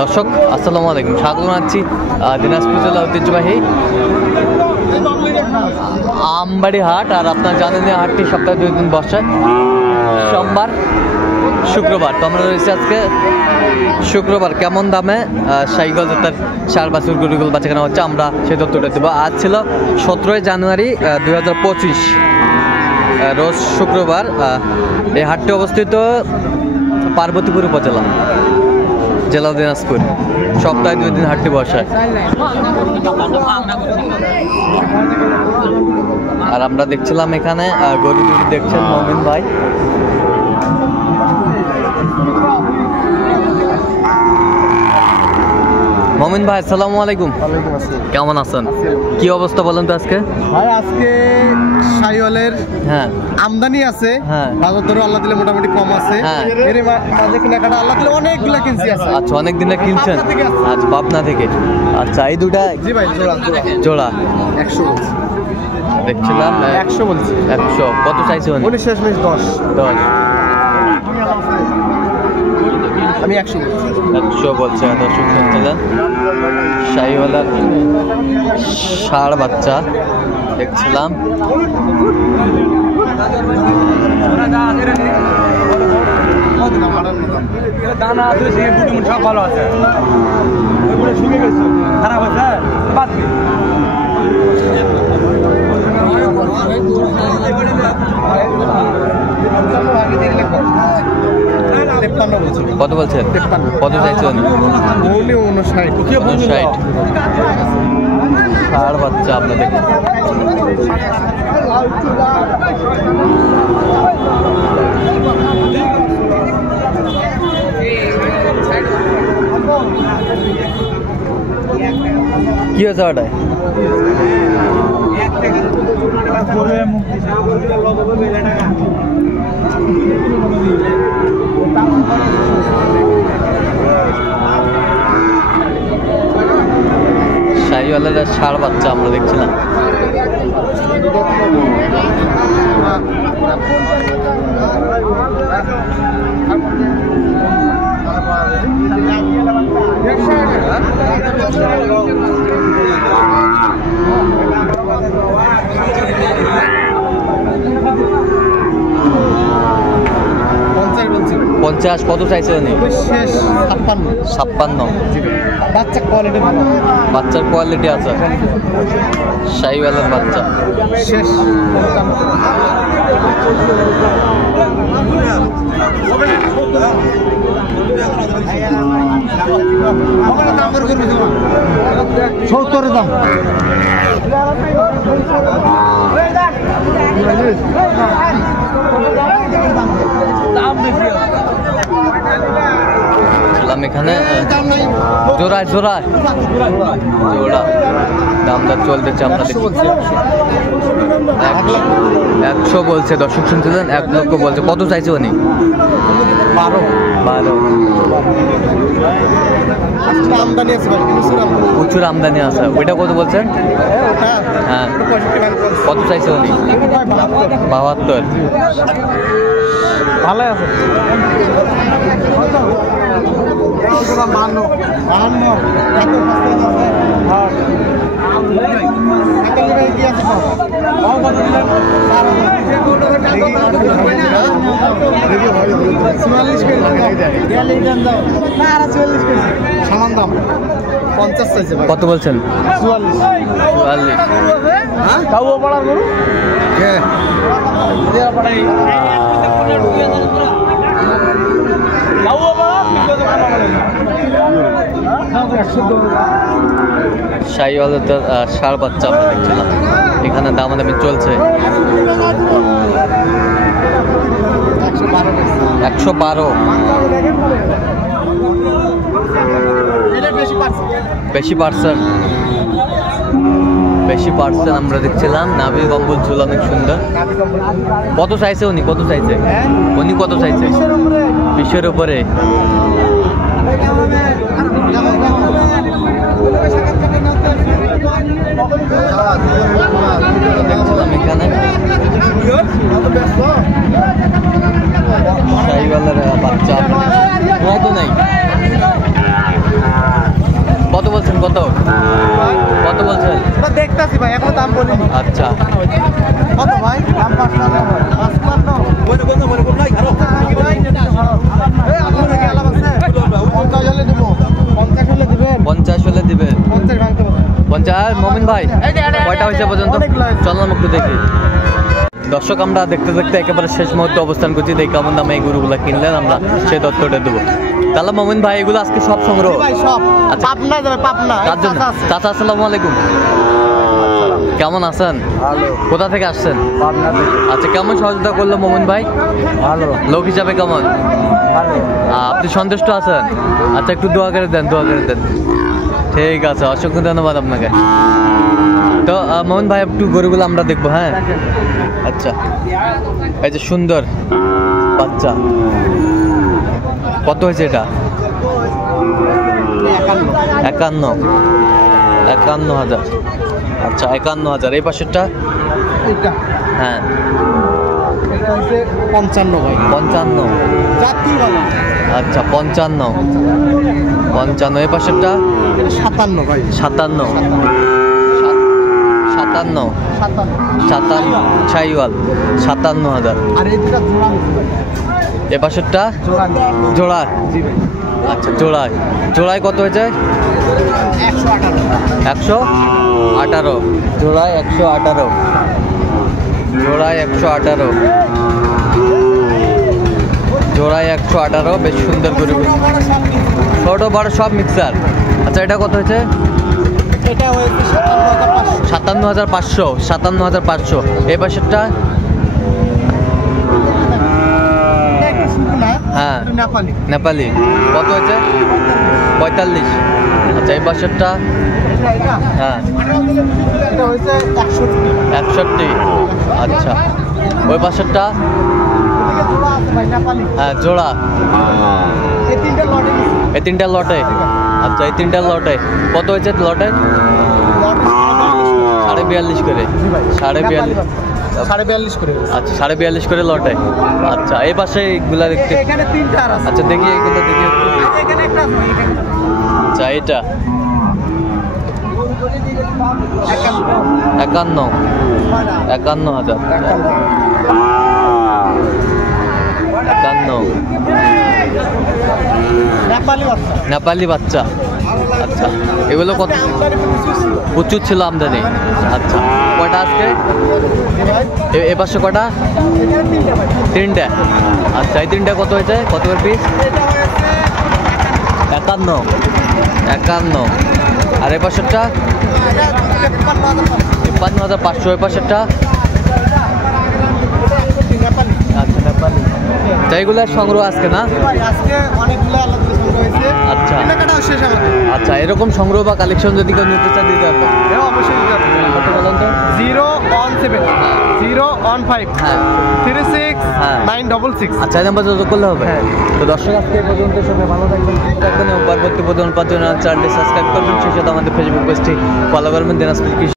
দর্শক আসসালামু আলাইকুম, স্বাগত জানাচ্ছি দিনাজপুর জেলা ঐতিহ্যবাহী আমবাড়ি হাট। আর আপনারা জানেন এই হাটটি সপ্তাহে 2 দিন বসে, সোমবার শুক্রবার। তো আমরা রয়েছি আজকে শুক্রবার। কেমন দামে সাইকেল তার 4 বাছুর গরুগুলো বাচ্চা কেনা হচ্ছে, আমরা সেই তথ্যটা দেবো। আজ ছিল 17 জানুয়ারি 2025, রোজ শুক্রবার। এই হাটটি অবস্থিত পার্বতীপুর উপজেলা, জেলা দিনাজপুর। সপ্তাহে 2 দিন হাটটি বসায়। আর আমরা দেখছিলাম এখানে গরু দুটি দেখছেন মমিন ভাই। মমিন ভাই আসসালামু আলাইকুম। কেমন আছেন? কি অবস্থা বলেন তো আজকে? ভাই আজকে শাহিওয়ালের আমদানি আছে, বাজার দর আল্লাহ দিলে মোটামুটি কম আছে। এর মাঝে কেনাকাটা আল্লাহ দিলে অনেকগুলা কিনছি আছে। আচ্ছা, অনেক দিনে কিনছেন? আচ্ছা, পাবনা থেকে। আচ্ছা, এই দুটা জি ভাই জোড়া 100 দেখছিলাম। 100 বলছি। 100 কত চাইছে? 10 আমি 100 বলছে। দর্শক শুনছিলেন শাহিওয়ালার ষাঁড় বাচ্চা দেখছিলাম। ভালো আছে, খারাপ আছে কত বলছেন? কত চাইছেন? 59 ষাঁড় বাচ্চা আপনি দেখুন। কি হয়েছে ওটায়? শাহিওয়ালার ষাঁড় বাচ্চা আমরা দেখছিলাম। পঞ্চাশ কত চাইছে? 56। বাচ্চার কোয়ালিটি আছে, শাহিওয়ালার বাচ্চা। সত্তরের দাম। এখানে জোড়া দামটা চলতেছে। আমরা দেখছি 100 বলছে। দর্শক শুনছিলেন 1 লক্ষ বলছে। কত চাইছে উনি? 12। প্রচুর আমদানি আছে। ওইটা কত বলছেন? হ্যাঁ, কত চাইছে উনি? 72। ভালো আছে। সামান দাম 50 চাইছে। কত বলছেন? 44। তাও পাড়ার গরু শাহিওয়ালের ষাঁড় বাচ্চা আমরা দেখছিলাম। এখানে দামাদামি চলছে। 112। বেশি পার্সেন্ট আমরা দেখছিলাম। নাভি কম্বল ঝুল অনেক সুন্দর। কত চাইছে উনি? কত চাইছে? 20-এর উপরে। দেখছিলাম এখানে শাহিওয়ালের বাচ্চা তো নাই। কত কত বলছেন? দেখতেছি ভাই, এখনো দাম বলিনি। আচ্ছা কত ভাই? দাম 50 হলে দিবেন। 50 মমিন ভাই কয়টা হয়েছে পর্যন্ত? চললাম একটু দেখি। দর্শক আমরা দেখতে দেখতে একেবারে শেষ মুহূর্তে অবস্থান করছি, দেখি কেমন দামে এই গরুগুলো কিনলেন, আমরা সেই তথ্যটা দেবো। তাহলে মমিন ভাই এগুলো আজকে সব সংগ্রহ? আচ্ছা চাচা আসসালামু আলাইকুম, কেমন আছেন? কোথা থেকে আসছেন? আচ্ছা কেমন সহযোগিতা করলো মমিন ভাই? ভালো। লোক হিসাবে কেমন? আপনি সন্তুষ্ট আছেন? আচ্ছা একটু দোয়া করে দেন, দোয়া করে দেন। ঠিক আছে, অসংখ্য ধন্যবাদ আপনাকে। তো মোহন ভাই একটু গরুগুলো আমরা দেখবো। হ্যাঁ আচ্ছা, এই যে সুন্দর বাচ্চা, কত হয়েছে এটা? 51,000। আচ্ছা 51,000। এই পাশেরটা? হ্যাঁ 55 ভাই। 55। আচ্ছা 55। এই পাশেরটা? 57 ভাই। 57। 57 ছাইওয়াল 57,000। আর এই দুটো জোড়া। এ পাশেরটা জোড়া? আচ্ছা জোড়ায় কত হয়েছে? 118। জোড়ায় 118। বেশ সুন্দর গরু, ছোট বড় সব মিক্সার। আচ্ছা এটা কত হয়েছে? এটা হয়েছে 57,500। 57,500। এই পাশেরটা? হ্যাঁ নেপালি। কত হয়েছে? 45। আচ্ছা এই পাশেরটা? হ্যাঁ 61। আচ্ছা ওই পাশেরটা? হ্যাঁ জোড়া। এই তিনটা লটে? আচ্ছা এই তিনটা লটে কত হয়েছে? লটে 42.5 করে। 42.5 করে। আচ্ছা 42.5 করে লটে। আচ্ছা এই পাশে এগুলা দেখতে? আচ্ছা দেখি এগুলো দেখি। আচ্ছা এটা 51,000। নেপালি বাচ্চা। আচ্ছা এগুলো কত? প্রচুর ছিল আমদানি। আচ্ছা কয়টা আজকে? এ পাশে কটা? 3টে। আচ্ছা এই 3টে কত হয়েছে? কত করে পিস? 51। আর এ পাশেরটা? 53,500। এ পাশেরটা? আচ্ছা নেপালি। এইগুলো সংগ্রহ আজকে না? আচ্ছা আচ্ছা এরকম সংগ্রহ বা কালেকশন যদি কেউ নিতে চায় দিতে পারবে? অবশ্যই দিতে পারবে। কত বলুন তো? 017 015 36 966। আচ্ছা এই নাম্বার যোগাযোগ করলে হবে? তো দর্শক আজকে এই পর্যন্ত, সবাই ভালো থাকবেন, সুস্থ থাকবেন এবং পরবর্তী প্রতিদিন চ্যানেলটি সাবস্ক্রাইব করবেন, সেই সাথে আমাদের ফেসবুক পেজটি ফলো করবেন দিনাজপুর কৃষি।